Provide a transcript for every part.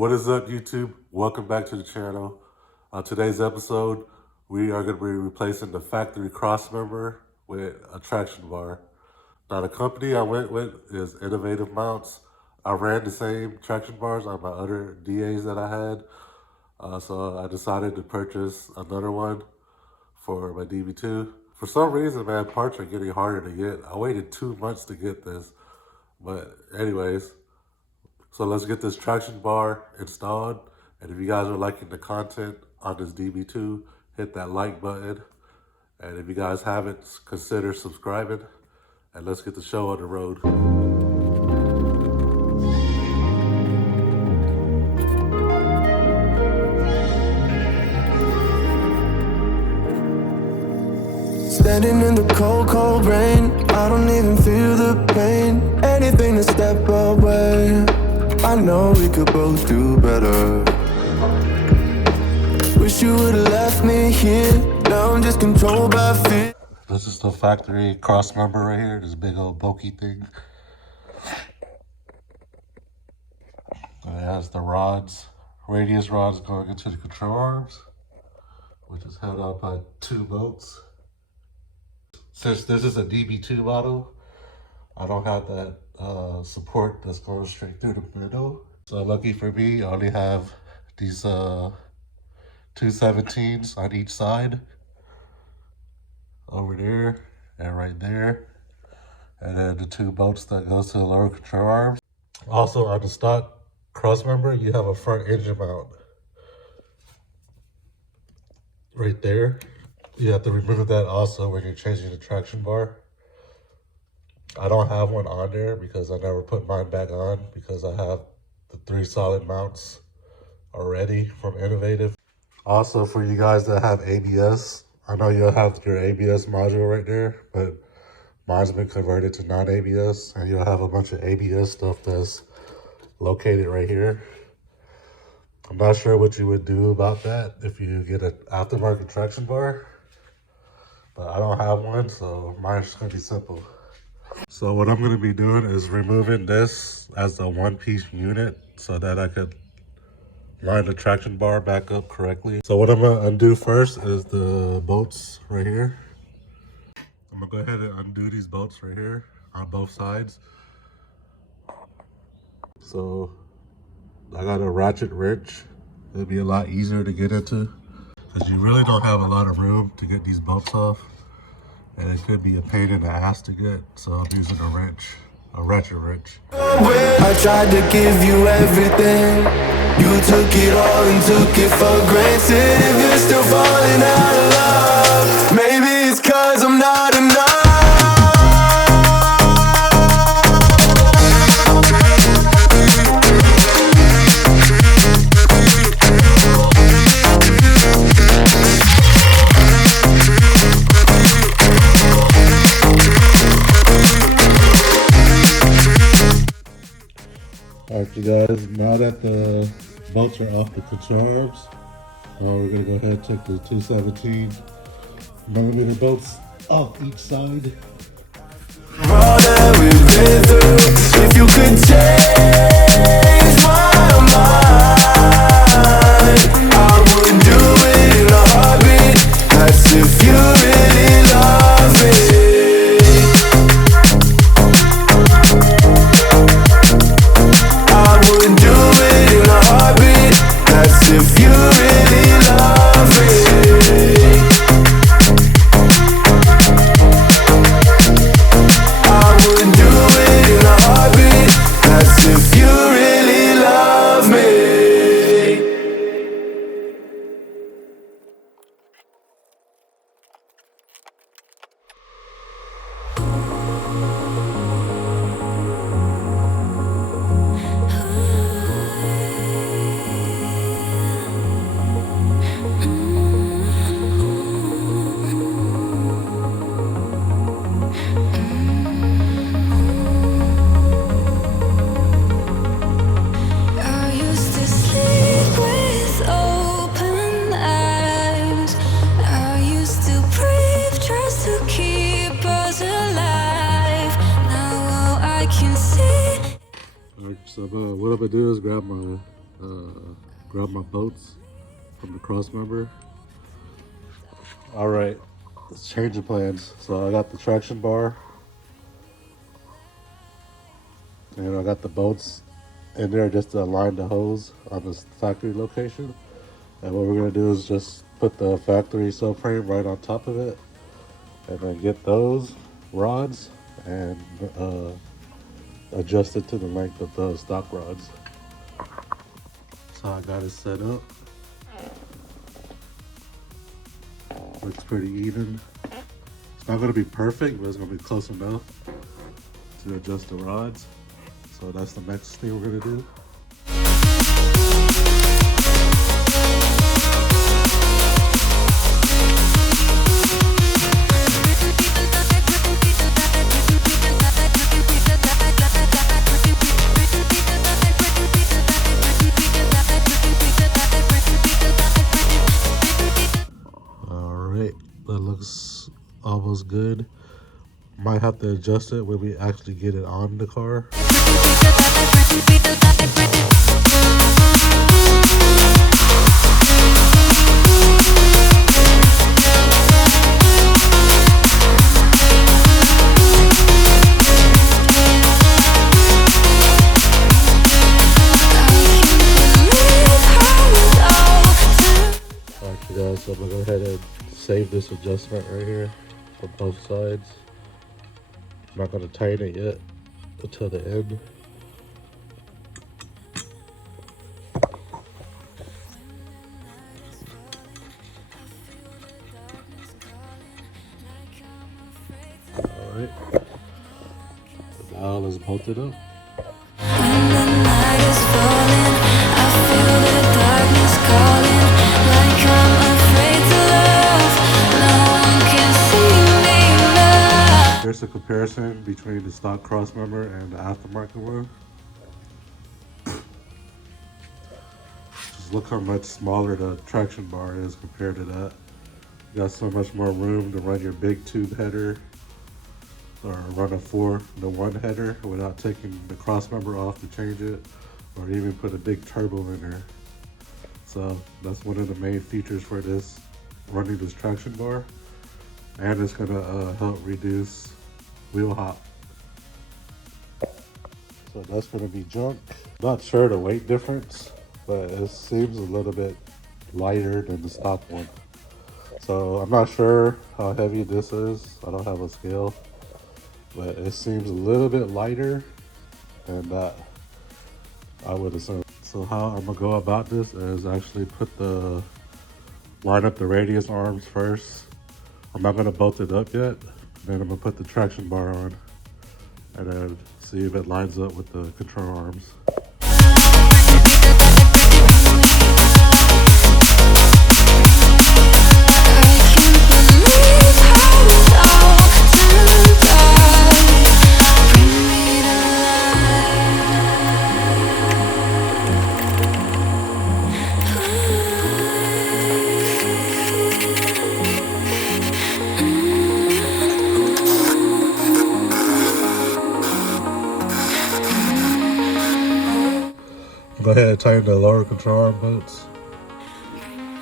What is up, YouTube? Welcome back to the channel. On today's episode, we are going to be replacing the factory crossmember with a traction bar. Now, the company I went with is Innovative Mounts. I ran the same traction bars on my other DAs that I had, so I decided to purchase another one for my DB2. For some reason, man, parts are getting harder to get. I waited 2 months to get this, but anyways. So let's get this traction bar installed. And if you guys are liking the content on this DB2, hit that like button. And if you guys haven't, consider subscribing. And let's get the show on the road. Standing in the cold, cold rain, I don't even feel the pain. Anything to step away. I know we could both do better. Wish you would've left me here. Now I'm just controlled by fear. This is the factory cross member right here, this big old bulky thing. And it has the rods, radius rods going into the control arms, which is held up by 2 bolts. Since this is a DB2 model, I don't have that support that's going straight through the middle. So lucky for me, I only have these 217s on each side. Over there and right there. And then the 2 bolts that goes to the lower control arms. Also on the stock crossmember, you have a front engine mount. Right there. You have to remove that also when you're changing the traction bar. I don't have one on there because I never put mine back on because I have the 3 solid mounts already from Innovative. Also, for you guys that have ABS, I know you'll have your ABS module right there, but mine's been converted to non-ABS, and you'll have a bunch of ABS stuff that's located right here. I'm not sure what you would do about that if you get an aftermarket traction bar, but I don't have one, so mine's just gonna be simple. So what I'm gonna be doing is removing this as a one-piece unit so that I could line the traction bar back up correctly. So what I'm gonna undo first is the bolts right here. I'm gonna go ahead and undo these bolts right here on both sides. So I got a ratchet wrench. It'll be a lot easier to get into because you really don't have a lot of room to get these bolts off. And it could be a pain in the ass to get, so I'm using a wrench, a ratchet wrench. I tried to give you everything. You took it all and took it for granted. If you're still falling out of love, maybe it's 'cause I'm not enough. Alright, you guys, now that the bolts are off the control arms, we're going to go ahead and take the 217mm bolts off each side. All that we've been through, if you could change my mind, I would do it in a heartbeat. That's if you really love me. If you really love me, I would do it in a heartbeat. That's if you really love me. So what I'm gonna do is grab my grab my bolts from the crossmember. All right, let's change the plans. So I got the traction bar, and I got the bolts in there just to align the hose on this factory location. And what we're gonna do is just put the factory subframe right on top of it, and then get those rods and adjust it to the length of the stock rods. So I got it set up. Looks pretty even. It's not gonna be perfect, but it's gonna be close enough to adjust the rods. So that's the next thing we're gonna do. That looks almost good. Might have to adjust it when we actually get it on the car. Alright, you guys, so I'm gonna go ahead and save this adjustment right here for both sides. I'm not going to tighten it yet until the end. Alright, now let's bolt it up. When the night is falling, I feel the darkness calling, like I'm afraid to love. No one can see me now. There's a comparison between the stock crossmember and the aftermarket one. Just look how much smaller the traction bar is compared to that. You got so much more room to run your big tube header or run a 4-to-1 header without taking the crossmember off to change it, or even put a big turbo in there. So that's one of the main features for this, running this traction bar, and it's gonna help reduce wheel hop. So that's gonna be junk. Not sure the weight difference, but it seems a little bit lighter than the stock one. So I'm not sure how heavy this is. I don't have a scale, but it seems a little bit lighter than that, I would assume. So how I'm gonna go about this is actually line up the radius arms first. I'm not gonna bolt it up yet. Then I'm gonna put the traction bar on and then see if it lines up with the control arms. Go ahead and tighten the lower control arm bolts.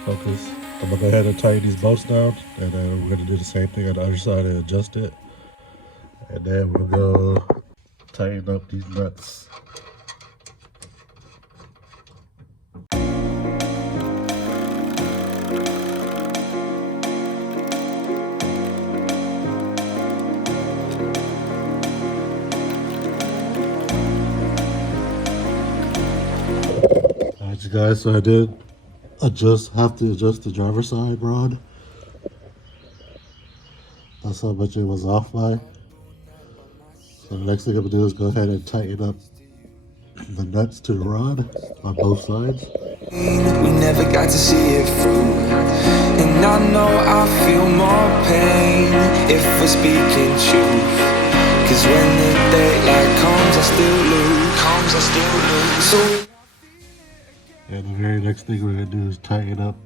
Focus. I'm gonna go ahead and tighten these bolts down, and then we're gonna do the same thing on the other side and adjust it. And then we'll go tighten up these nuts. Alright, you guys, so I did have to adjust the driver's side rod. That's how much it was off by. So the next thing I'm gonna do is go ahead and tighten up the nuts to the rod on both sides. We never got to see it through, and I know I feel more pain if we're speaking truth. Cause when the daylight comes, I still lose. So and the very next thing we're gonna do is tighten up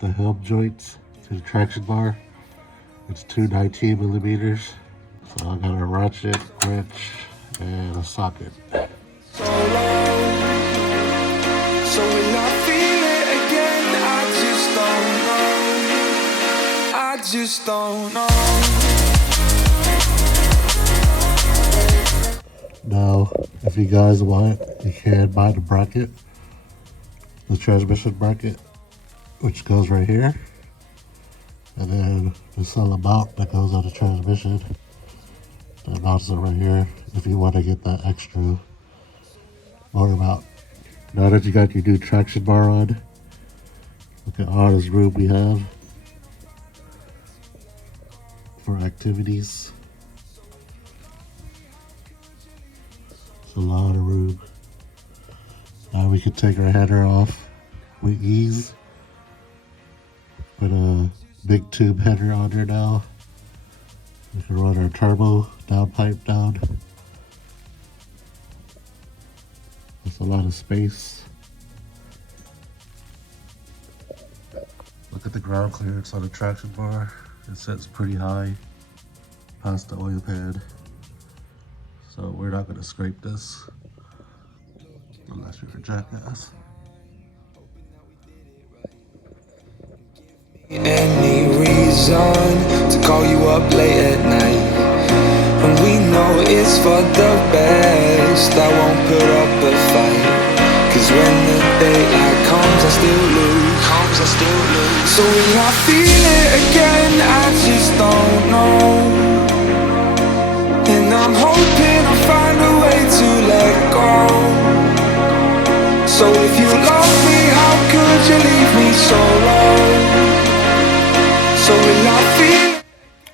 the hub joints to the traction bar. It's two 19mm. So I got a ratchet, wrench, and a socket. so just don't know. Now, if you guys want, you can buy the bracket, the transmission bracket, which goes right here. And then the sell amount that goes on the transmission, the amounts are right here if you want to get that extra motor mount. Now that you got your new traction bar on, look at all this room we have for activities. It's a lot of room. Now we can take our header off with ease. Put a big tube header on there now. We can run our turbo downpipe down. That's a lot of space. Look at the ground clearance on the traction bar. It sets pretty high past the oil pan. So we're not going to scrape this unless you're a jackass. Any reason to call you up late at night, and we know it's for the best. I won't put up a fight, 'cause when the daylight comes I still lose. So will I feel it again? I just don't know. And I'm hoping I'll find a way to let go. So if you love me, how could you leave me so low? So will I feel?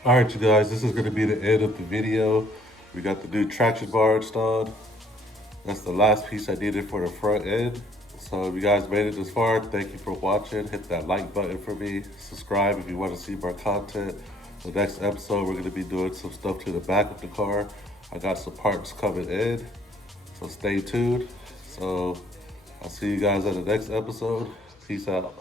Alright you guys, this is going to be the end of the video. We got the new traction bar installed. That's the last piece I needed for the front end. So if you guys made it this far, thank you for watching. Hit that like button for me. Subscribe if you want to see more content. The next episode, we're going to be doing some stuff to the back of the car. I got some parts coming in, so stay tuned. So I'll see you guys at the next episode. Peace out.